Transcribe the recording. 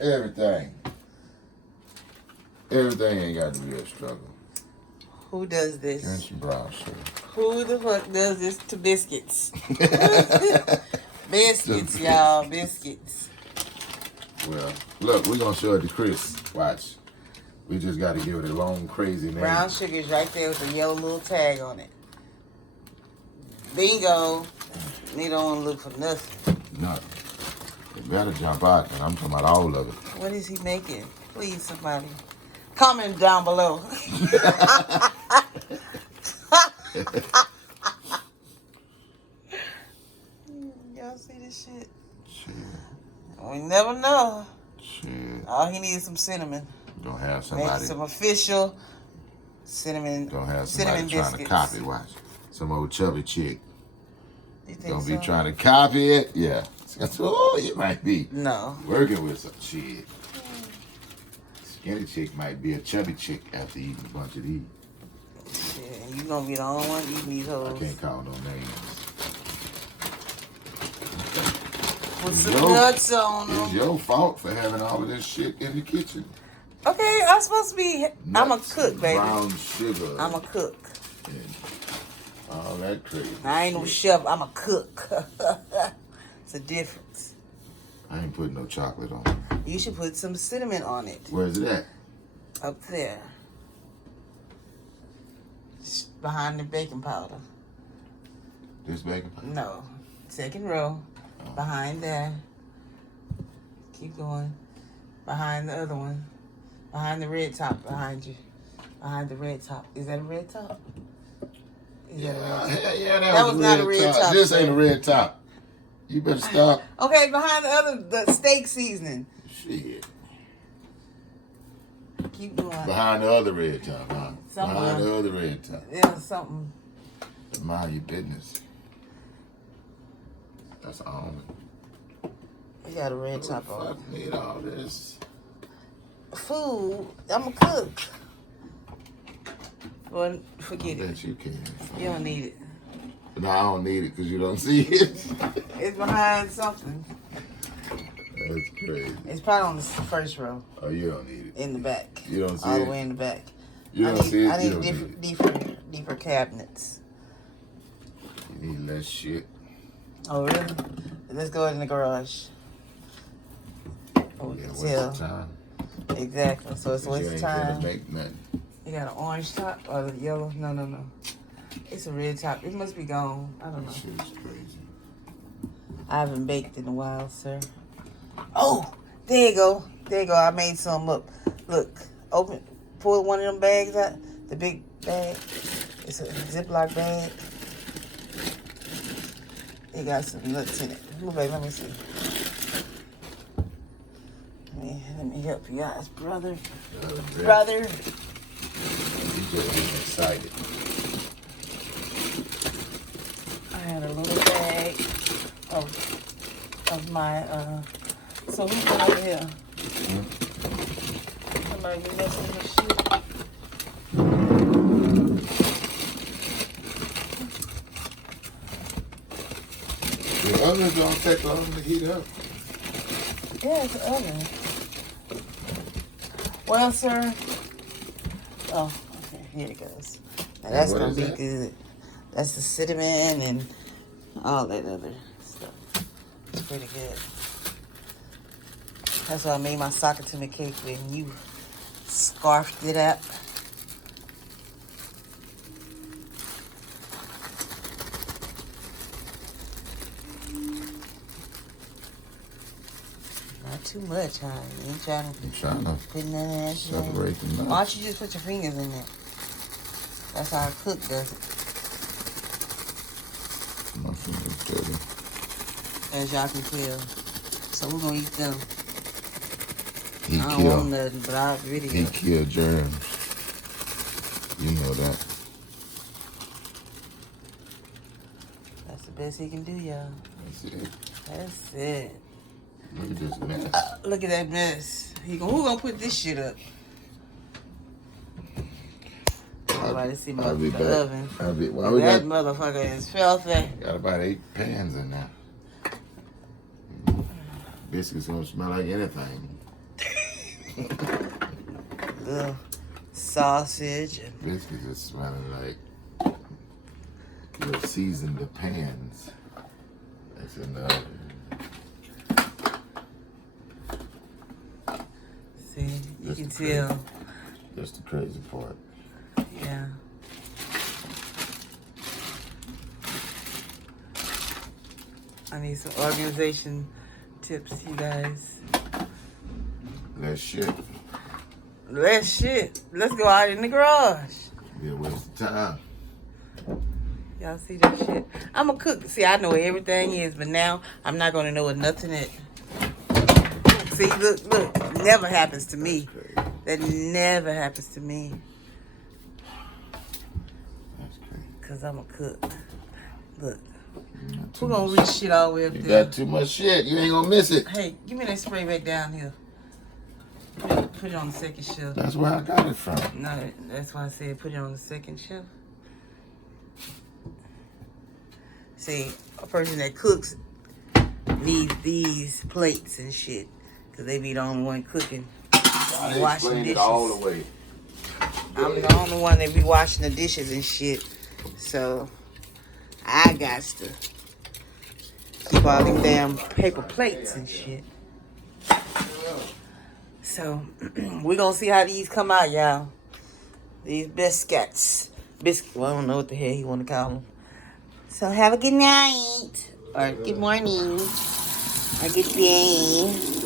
Everything. Everything ain't got to be a struggle. Who does this? And some brown sugar. Who the fuck does this to biscuits? Biscuits, y'all. Biscuits. Well, look, we're going to show it to Chris. Watch. We just got to give it a long, crazy name. Brown sugar is right there with a yellow little tag on it. Bingo. They don't want to look for nothing. No. It better jump out, and I'm talking about all of it. What is he making? Please, somebody. Comment down below. Y'all see this shit? Shit. We never know. Shit. All he needs is some cinnamon. Gonna have somebody. Make some official cinnamon. Gonna have somebody trying to copy. Watch. Some old chubby chick. You think Gonna so? be trying to copy it. Yeah. Oh, it might be. No. Working with some shit. Skinny chick might be a chubby chick after eating a bunch of these. Yeah, and you gonna be the only one eating these hoes. I can't call no names. Put some nuts on them. It's your fault for having all of this shit in the kitchen. Okay, I'm supposed to be. I'm a Nuts, cook, baby. Brown sugar. I'm a cook. And all that crazy. I ain't no chef. I'm a cook. It's a difference. I ain't putting no chocolate on it. You should put some cinnamon on it. Where's it at? Up there. Behind the baking powder. This baking powder? No. Second row. Oh. Behind there. Keep going. Behind the other one. Behind the red top behind you. Behind the red top. Is that a red top? Is that a red top? Yeah, That was not a red top. This ain't a red top. You better stop. Okay, behind the steak seasoning. Shit. Keep going. Behind the other red top, huh? Somewhere. Behind the other red top. Yeah, something. Mind your business. That's almond. You got a red top on. Fuck need all this. Food. I'm a cook. Well, forget I it. bet you can. You don't need it. No, I don't need it because you don't see it. It's behind something. That's crazy. It's probably on the first row. Oh, you don't need it. In the back. You don't see All it? the way in the back. You don't see it? I You need don't need it. deeper cabinets. You need less shit. Oh, really? Let's go in the garage. Oh, we Yeah, can waste tell. of time. Exactly. So it's a waste You of ain't time. gonna make nothing. You got an orange top or the yellow? No. It's a red top. It must be gone. I don't know. That shit is crazy. I haven't baked in a while, sir. Oh, there you go. There you go. I made some up. Look, pull one of them bags out. The big bag. It's a Ziploc bag. It got some nuts in it. Move back, let me see. Let me help you guys, brother. Brother. You just getting excited. I had a little bag of my, so who's over here? Somebody be messing with shit. The ovens don't take long to heat up. Yeah, it's an oven. Well, sir. Oh, okay, here it goes. Now that's going to be good. That's the cinnamon and all that other stuff. It's pretty good. That's what I made my soccer to cake with, and you scarfed it up. Not too much, huh? You ain't trying to I'm trying to put none of that shit in. separate them Why nuts. don't you just put your fingers in there? That's how a cook does it. My fingers dirty. As y'all can tell. So we're gonna eat them. He I don't want nothing, but I'll video. He killed germs. You know that. That's the best he can do, y'all. That's it. That's it. Look at this mess. Look at that mess. Who gonna put this shit up? Everybody see my I'll be back. oven. Well, we That got motherfucker is filthy. about 8 pans in there. Biscuits gonna smell like anything. Little sausage. And Biscuits is smelling like you've seasoned the pans. That's in the oven. see, you That's can the tell. That's the crazy part. Yeah. I need some organization tips, you guys. Less shit. Less shit. Let's go out in the garage. Be a waste of time. Y'all see that shit? I'm a cook. See, I know where everything is, but now I'm not gonna know what nothing is. See, look. Never happens to me. That never happens to me. That's crazy. Cause I'm a cook. Look. Too We're gonna much. reach shit all the way up You there. got too much shit. You ain't gonna miss it. Hey, give me that spray back down here. Put it on the second shelf. That's where I got it from. No, that's why I said put it on the second shelf. See, a person that cooks needs these plates and shit. Because they be the only one cooking. I Washing explained dishes. it all the way. I'm the only one that be washing the dishes and shit. So, I got to keep all them damn paper plates and shit. So, we're going to see how these come out, y'all. These biscuits. Well, I don't know what the hell you want to call them. So, have a good night. Or good morning. Or good day.